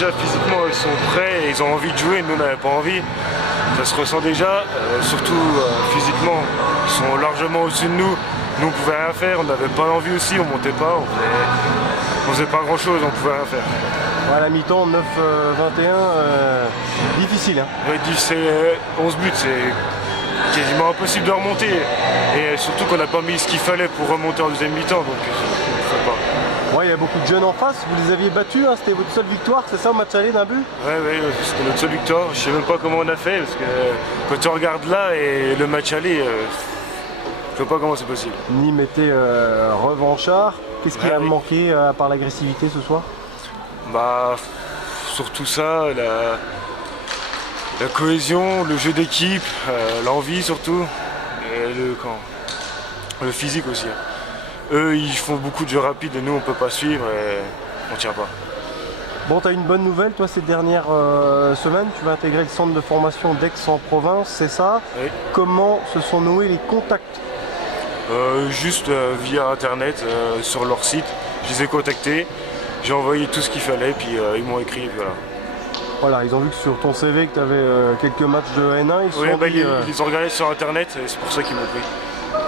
déjà physiquement ils sont prêts et ils ont envie de jouer, nous on n'avait pas envie. Ça se ressent déjà, surtout physiquement, ils sont largement au-dessus de nous. Nous on pouvait rien faire, on n'avait pas envie aussi, on montait pas, on faisait pas grand chose, on pouvait rien faire. Ouais, à la mi-temps, 9-21, difficile. Hein. Ouais, c'est 11 buts, c'est quasiment impossible de remonter. Et surtout qu'on n'a pas mis ce qu'il fallait pour remonter en deuxième mi-temps, donc on ne fait pas. Ouais, il y a beaucoup de jeunes en face, vous les aviez battus, hein, c'était votre seule victoire, c'est ça au match aller d'un but? Ouais, c'était notre seule victoire, je sais même pas comment on a fait, parce que quand tu regardes là et le match aller, je vois pas comment c'est possible. Nîmes était revanchard, qu'est-ce qui a manqué à part l'agressivité ce soir? Bah, surtout ça, la cohésion, le jeu d'équipe, l'envie surtout, et le physique aussi. Eux, ils font beaucoup de jeux rapides et nous, on peut pas suivre et on tient pas. Bon, tu as une bonne nouvelle, toi, ces dernières semaines, tu vas intégrer le centre de formation d'Aix-en-Provence, c'est ça? Oui. Comment se sont noués les contacts? Juste via internet, sur leur site, je les ai contactés, j'ai envoyé tout ce qu'il fallait, puis ils m'ont écrit, voilà. Voilà, ils ont vu que sur ton CV que tu avais quelques matchs de N1, ils se sont dit, ils ont regardé sur internet et c'est pour ça qu'ils m'ont pris,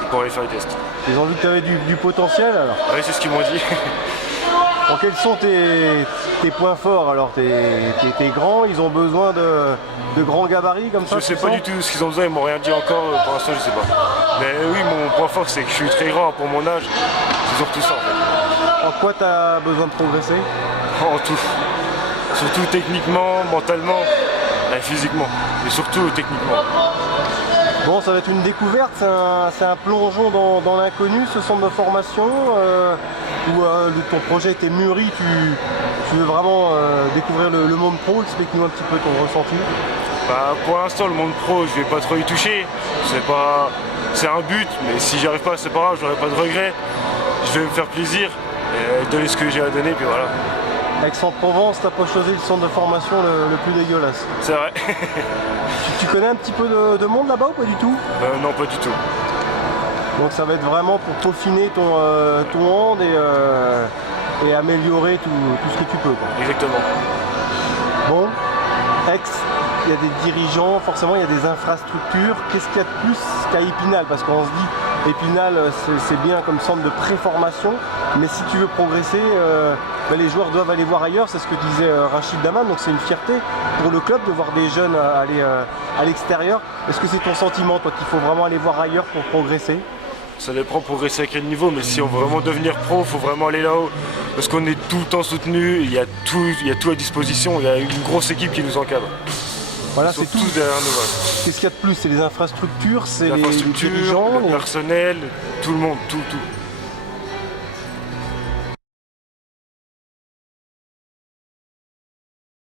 pour aller faire les tests. Ils ont vu que tu avais du potentiel alors? Oui, c'est ce qu'ils m'ont dit. Bon, quels sont tes points forts alors? T'es grand, ils ont besoin de grands gabarits comme ça? Je sais pas du tout ce qu'ils ont besoin, ils m'ont rien dit encore, pour l'instant je sais pas. Mais oui, mon point fort c'est que je suis très grand pour mon âge, c'est surtout ça en fait. En quoi tu as besoin de progresser? En tout. Surtout techniquement, mentalement et physiquement. Et surtout techniquement. Bon, ça va être une découverte, c'est un plongeon dans l'inconnu, ce centre de formation, où ton projet était mûri, tu veux vraiment découvrir le monde pro, explique-nous un petit peu ton ressenti. Bah, pour l'instant, le monde pro, je vais pas trop y toucher. C'est un but, mais si j'y arrive pas, c'est pas grave, j'aurai pas de regrets. Je vais me faire plaisir et donner ce que j'ai à donner, puis voilà. Aix-en-Provence, t'as pas choisi le centre de formation le plus dégueulasse. C'est vrai. tu connais un petit peu de monde là-bas ou pas du tout? Non, pas du tout. Donc ça va être vraiment pour peaufiner ton hand et améliorer tout ce que tu peux, quoi. Exactement. Bon, Aix, il y a des dirigeants, forcément il y a des infrastructures. Qu'est-ce qu'il y a de plus qu'à Épinal? Parce qu'on se dit, Épinal c'est bien comme centre de préformation, mais si tu veux progresser, les joueurs doivent aller voir ailleurs, c'est ce que disait Rachid Daman, donc c'est une fierté pour le club de voir des jeunes aller à l'extérieur. Est-ce que c'est ton sentiment, toi, qu'il faut vraiment aller voir ailleurs pour progresser? Ça dépend progresser à quel niveau, mais si on veut vraiment devenir pro, il faut vraiment aller là-haut. Parce qu'on est tout le temps soutenu, il y a tout à disposition, il y a une grosse équipe qui nous encadre. Voilà, c'est tout derrière nous. Qu'est-ce qu'il y a de plus? C'est les infrastructures, c'est les dirigeants, le personnel, tout le monde, tout.